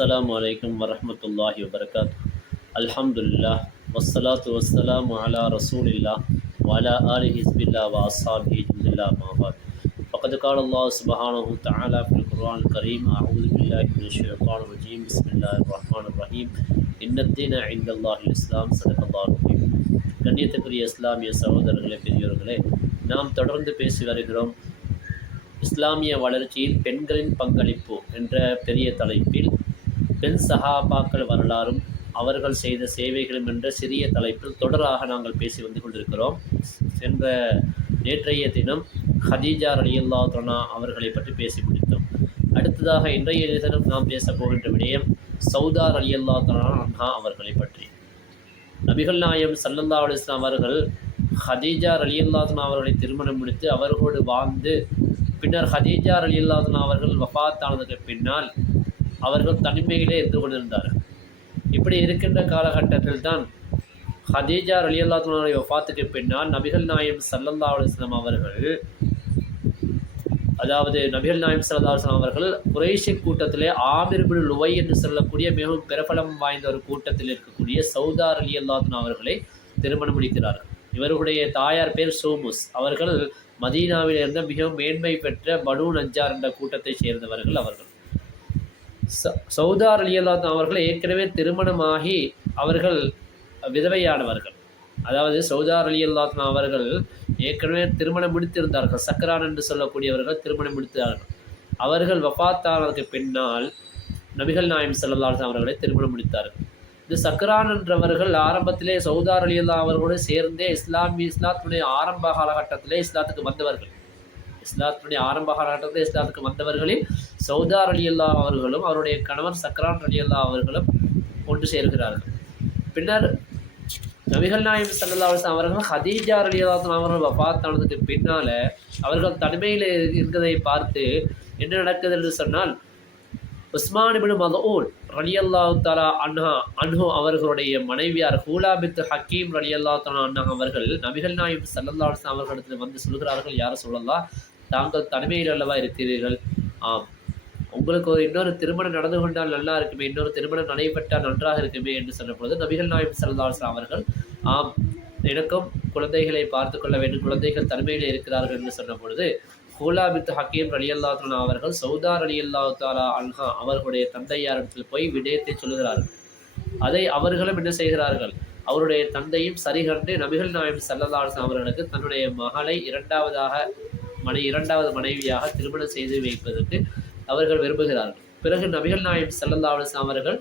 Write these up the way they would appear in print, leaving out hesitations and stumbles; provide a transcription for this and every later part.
அஸ்ஸலாமு அலைக்கும் வரஹ்மத்துல்லாஹி வபரகாத்துஹு. அல்ஹம்துலில்லாஹ் வஸ்ஸலாத்து வஸ்ஸலாமு அலா ரசூலில்லாஹ் வ அலா ஆலிஹி ஹிஸ்பில்லாஹ் வ அஸ்ஹாபிஹி ஜுல்லில்லாஹ் அம்மா பஅத். ஃபக்கத் கால அல்லாஹ் சுப்ஹானஹு தஆலா ஃபில் குர்ஆனில் கரீம் அஊது பில்லாஹி மினஷ் ஷைத்தானிர் ரஜீம் பிஸ்மில்லாஹிர் ரஹ்மானிர் ரஹீம் இன்னத்தீன இன்தல்லாஹில் இஸ்லாம் ஸதகல்லாஹுல் அஸீம். கண்ணியத்துக்குரிய இஸ்லாமிய சகோதரர்களே, பெரியோர்களே, நாம் தொடர்ந்து பேசி வருகிறோம் இஸ்லாமிய வளர்ச்சியில் பெண்களின் பங்களிப்பு என்ற பெரிய தலைப்பில் பெண் சஹாபாக்கள் வரலாறும் அவர்கள் செய்த சேவைகளும் என்ற சிறிய தலைப்பில் தொடராக நாங்கள் பேசி வந்து கொண்டிருக்கிறோம். சென்ற நேற்றைய தினம் ஹதீஜா ரலியல்லாஹு அன்ஹா அவர்களை பற்றி பேசி முடித்தோம். அடுத்ததாக இன்றைய தினம் நாம் பேச போகின்ற விடயம் சௌதா ரலியல்லாஹு அன்ஹா அவர்களை பற்றி. நபிகள் நாயகம் ஸல்லல்லாஹு அலைஹி வஸல்லம் அவர்கள் ஹதீஜா ரலியல்லாஹு அன்ஹா அவர்களை திருமணம் முடித்து அவர்களோடு வாழ்ந்து பின்னர் ஹதீஜா ரலியல்லாஹு அன்ஹா அவர்கள் வஃபாத்தானதுக்கு பின்னால் அவர்கள் தனிமையிலே இருந்து கொண்டிருந்தார்கள். இப்படி இருக்கின்ற காலகட்டத்தில் தான் ஹதீஜா ரலியல்லாஹு அன்ஹா வஃபாத்துக்கு பின்னால் நபிகள் நாயகம் ஸல்லல்லாஹு அலைஹி வஸல்லம் அவர்கள் நபிகள் நாயகம் ஸல்லல்லாஹு அலைஹி வஸல்லம் அவர்கள் குறைஷி கூட்டத்திலே ஆமிர் பின் லுவை என்று சொல்லக்கூடிய மிகவும் பிரபலம் வாய்ந்த ஒரு கூட்டத்தில் இருக்கக்கூடிய சௌதா ரலியல்லாஹு அன்ஹா அவர்களை திருமணம் முடிக்கிறார்கள். இவருடைய தாயார் பேர் சூமுஸ். அவர்கள் மதீனாவில் இருந்த மிகவும் மேன்மை பெற்ற பனு நஜ்ஜார் என்ற கூட்டத்தை சேர்ந்தவர்கள். அவர்கள் சௌதா ரலியல்லாஹு அன்ஹா அவர்கள் ஏற்கனவே திருமணமாகி அவர்கள் விதவையானவர்கள். அதாவது சௌதா ரலியல்லாஹு அன்ஹா அவர்கள் ஏற்கனவே திருமணம் முடித்திருந்தார்கள். சக்கரான் என்று சொல்லக்கூடியவர்கள் திருமணம் முடித்தார்கள். அவர்கள் வஃபாத்தானதற்கு பின்னால் நபிகள் நாயகம் ஸல்லல்லாஹு அலைஹி வஸல்லம் அவர்களை திருமணம் முடித்தார்கள். இந்த சக்கரான் என்றவர்கள் ஆரம்பத்திலே சௌதா ரலியல்லாஹு அவர்களோடு சேர்ந்தே இஸ்லாத்துடைய ஆரம்ப காலகட்டத்திலே இஸ்லாத்துக்கு வந்தவர்கள். இஸ்லாத்துக்கு வந்தவர்களில் சௌதா ரலியல்லாஹு அவர்களும் அவருடைய கணவர் சக்கரான் ரலியல்லாஹு அவர்களும் ஒன்று சேர்கிறார்கள். பின்னர் நபிகள் நாயகம் ஸல்லல்லாஹு அலைஹி வஸல்லம் அவர்கள் ஹதீஜா ரலியல்லாஹு அன்ஹா அவர்கள் வஃபாத்தானதுக்கு பின்னால் அவர்கள் தனிமையில் இருக்கிறதை பார்த்து என்ன நடக்குது என்று சொன்னால், உஸ்மான் இப்னு மத்ஊன் ரலியல்லாஹு தஆலா அன்ஹு அவர்களுடைய மனைவியார் ஹூலா பின்த் ஹக்கீம் ரலியல்லாஹு தஆலா அன்ஹா அவர்கள் நபிகள் நாயகம் ஸல்லல்லாஹு அலைஹி வஸல்லம் அவர்களிடத்தில் வந்து சொல்கிறார்கள், யார் ஸல்லல்லாஹ், தாங்கள் தனிமையில் அல்லவா இருக்கிறீர்கள்? ஆம், உங்களுக்கு இன்னொரு திருமணம் நடந்து கொண்டால் நல்லா இருக்குமே, இன்னொரு திருமணம் நடைபெற்றால் நன்றாக இருக்குமே என்று சொன்னபொழுது நபிகள் நாயகம் ஸல்லல்லாஹு அலைஹி வஸல்லம் அவர்கள், ஆம், எனக்கும் குழந்தைகளை பார்த்து கொள்ள வேண்டும், குழந்தைகள் தனிமையில் இருக்கிறார்கள் என்று சொன்ன பொழுது ஹூலா பின்த் ஹக்கீம் ரலியல்லாஹு தஆலா அவர்கள் சௌதா ரலியல்லாஹு தஆலா அன்ஹா அவர்களுடைய தந்தையாரிடத்தில் போய் விடயத்தை சொல்லுகிறார்கள். அதை அவர்களும் என்ன செய்கிறார்கள், அவருடைய தந்தையும் சரிகண்டு நபிகள் நாயகம் ஸல்லல்லாஹு அலைஹி வஸல்லம் அவர்களுக்கு தன்னுடைய மகளை இரண்டாவது மனைவியாக திருமணம் செய்து வைப்பதற்கு அவர்கள் விரும்புகிறார்கள். பிறகு நபிகள் நாயகம் ஸல்லல்லாஹு அலைஹி வஸல்லம் அவர்கள்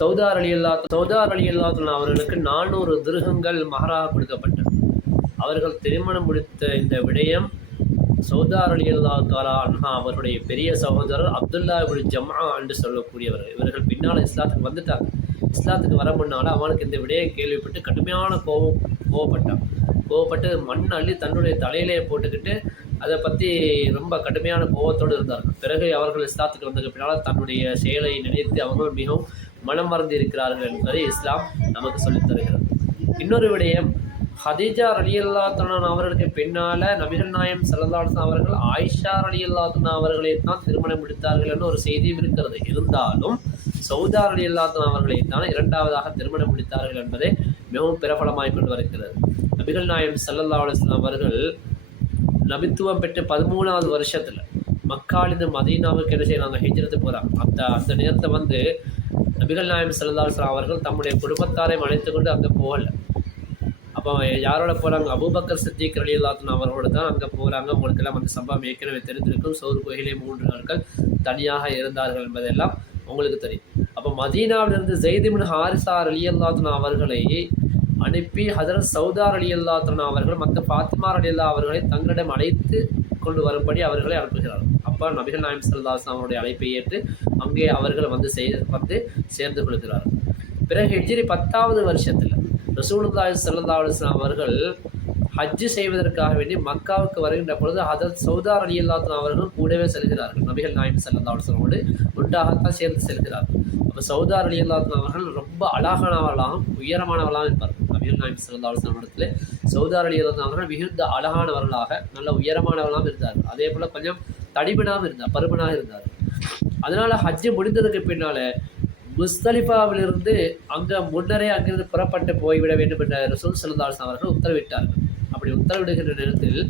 சௌதா ரலியல்லாஹு அன்ஹா அவர்களுக்கு 400 திர்ஹங்கள் மஹராக கொடுக்கப்பட்டது. அவர்கள் திருமணம் முடித்த இந்த விடயம் சௌதா ரலியல்லாஹு தஆலா அன்ஹா அவருடைய பெரிய சகோதரர் அப்துல்லா இப்னு ஜம்ஆ என்று சொல்லக்கூடியவர்கள், இவர்கள் பின்னால் இஸ்லாத்துக்கு வந்துட்டாங்க. இஸ்லாத்துக்கு வர முன்னால் அவனுக்கு இந்த விடயம் கேள்விப்பட்டு கடுமையான கோவப்பட்டு மண் அள்ளி தன்னுடைய தலையிலே போட்டுக்கிட்டு அதை பற்றி ரொம்ப கடுமையான கோபத்தோடு இருந்தார்கள். பிறகு அவர்கள் இஸ்லாத்துக்கு வந்ததுக்கு பின்னால் தன்னுடைய செயலை நினைத்து அவர்கள் மிகவும் மனம் மறந்து இருக்கிறார்கள் என்பதை இஸ்லாம் நமக்கு சொல்லித் தருகிறது. இன்னொரு விடயம், ஹதீஜா ரலியல்லாஹு அன்ஹா அவர்களுக்கு பின்னால் நபிகள் நாயகம் ஸல்லல்லாஹு அலைஹி வஸல்லம் அவர்கள் ஆயிஷா ரலியல்லாஹு அன்ஹா அவர்களை தான் திருமணம் முடித்தார்கள் என்ற ஒரு செய்தியும் இருக்கிறது. இருந்தாலும் சௌதா ரலியல்லாஹு அன்ஹா அவர்களை தான் இரண்டாவதாக திருமணம் முடித்தார்கள் என்பதை மிகவும் பிரபலமாய் கொண்டு வருகிறது. நபிகள் நாயகம் ஸல்லல்லாஹு அலைஹி வஸல்லம் அவர்கள் நபித்துவம் பெற்று 13வது வருஷத்தில் மக்காலிருந்து மதீனாவுக்கு என்ன செய்யறாங்க, ஹிஜ்ரத்து போகிறாங்க. அந்த நேரத்தில் வந்து நபிகள் நாயகம் ஸல்லல்லாஹு அலைஹி வஸல்லம் அவர்கள் தம்முடைய குடும்பத்தாரை அழைத்து கொண்டு அங்கே போகல. அப்போ யாரோட போகிறாங்க, அபூபக்கர் சித்திக் ரலியல்லாஹு அன்ஹு அவர்களோடு தான் அங்கே போகிறாங்க. உங்களுக்கெல்லாம் அந்த சம்பவம் ஏற்கனவே தெரிந்திருக்கும். சௌர் குகையிலே 3 நாட்கள் தனியாக இருந்தார்கள் என்பதெல்லாம் உங்களுக்கு தெரியும். அப்போ மதீனாவிலிருந்து ஸைத் இப்னு ஹாரிஸா ரலியல்லாஹு அன்ஹு அவர்களை அனுப்பி ஹஜ்ரத் சௌதா ரலியல்லாஹு அன்ஹா அவர்கள் மற்ற ஃபாத்திமா ரலியல்லாஹு அவர்களை தங்களிடம் அழைத்து கொண்டு வரும்படி அவர்களை அனுப்புகிறார்கள். அப்போ நபிகள் நாயகம் ஸல்லல்லாஹு அலைஹி வஸல்லம் அவருடைய அழைப்பை ஏற்று அங்கே அவர்கள் வந்து சேர்ந்து கொள்கிறார்கள். பிறகு ஹிஜ்ரி 10வது வருஷத்தில் ரசூலுல்லாஹி ஸல்லல்லாஹு அலைஹி வஸல்லம் அவர்கள் ஹஜ்ஜு செய்வதற்காக வேண்டி மக்காவுக்கு வருகின்ற பொழுது ஹஜ்ரத் சௌதா ரலியல்லாஹு அன்ஹா அவர்கள் கூடவே செல்கிறார்கள். நபிகள் நாயகம் ஸல்லல்லாஹு அலைஹி வஸல்லமோடு ஒன்றாகத்தான் சேர்ந்து செல்கிறார்கள். அப்போ சௌதா ரலியல்லாஹு அன்ஹா அவர்கள் ரொம்ப அழகானவர்களாகவும் உயரமானவர்களாகவும் இருப்பார்கள். நபிகள் நாயகம் ஸல்லல்லாஹு அலைஹி வஸல்லம் இடத்துல சௌதா ரலியல்லாஹு அன்ஹா அவர்கள் மிகுந்த அழகானவர்களாக நல்ல உயரமானவர்களாகவும் இருந்தார்கள். அதே போல் கொஞ்சம் தடிமனாகவும் பருமனாக இருந்தார்கள். அதனால் ஹஜ்ஜு முடிந்ததுக்கு பின்னால் முஸ்தலிஃபாவிலிருந்து முன்னரே அங்கிருந்து புறப்பட்டு போய்விட வேண்டும் என்ற ரசூல் ஸல்லல்லாஹு அலைஹி வஸல்லம் அவர்கள் உத்தரவிட்டார்கள். அப்படி உத்தரவிடுகின்ற நேரத்தில்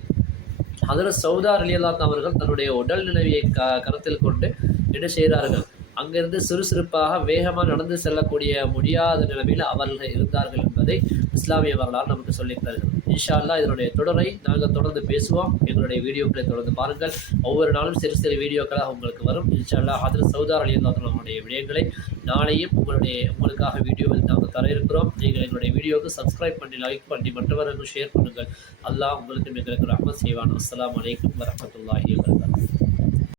ஹஜ்ரத் சௌதா ரலியல்லாஹு அவர்கள் தன்னுடைய உடல் நிலையை கருத்தில் கொண்டு என்ன செய்கிறார்கள், அங்கிருந்து சுறுசுறுப்பாக வேகமாக நடந்து செல்லக்கூடிய முடியாத நிலைமையில் அவர்கள் இருந்தார்கள் என்பதை இஸ்லாமிய வரலாறு நமக்கு சொல்லித் தருகிறது. இன்ஷா அல்லாஹ் இதனுடைய தொடரை நாங்கள் தொடர்ந்து பேசுவோம். எங்களுடைய வீடியோக்களை தொடர்ந்து பாருங்கள். ஒவ்வொரு நாளும் சிறு சிறு வீடியோக்களாக உங்களுக்கு வரும். இன்ஷா அல்லாஹ் ஹஜ்ரத் சௌதா ரலியல்லாஹு அவருடைய விடயங்களை நாளையும் உங்களுக்காக வீடியோவில் நாங்கள் தர இருக்கிறோம். நீங்கள் எங்களுடைய வீடியோவுக்கு சப்ஸ்கிரைப் பண்ணி, லைக் பண்ணி, மற்றவர்களுக்கு ஷேர் பண்ணுங்கள். அல்லாஹ் உங்களுக்கு எங்களுக்கு ரஹ்மத் செய்வான். அஸ்ஸலாமு அலைக்கும் வரஹ்மத்துல்லாஹி வபரகாத்துஹு.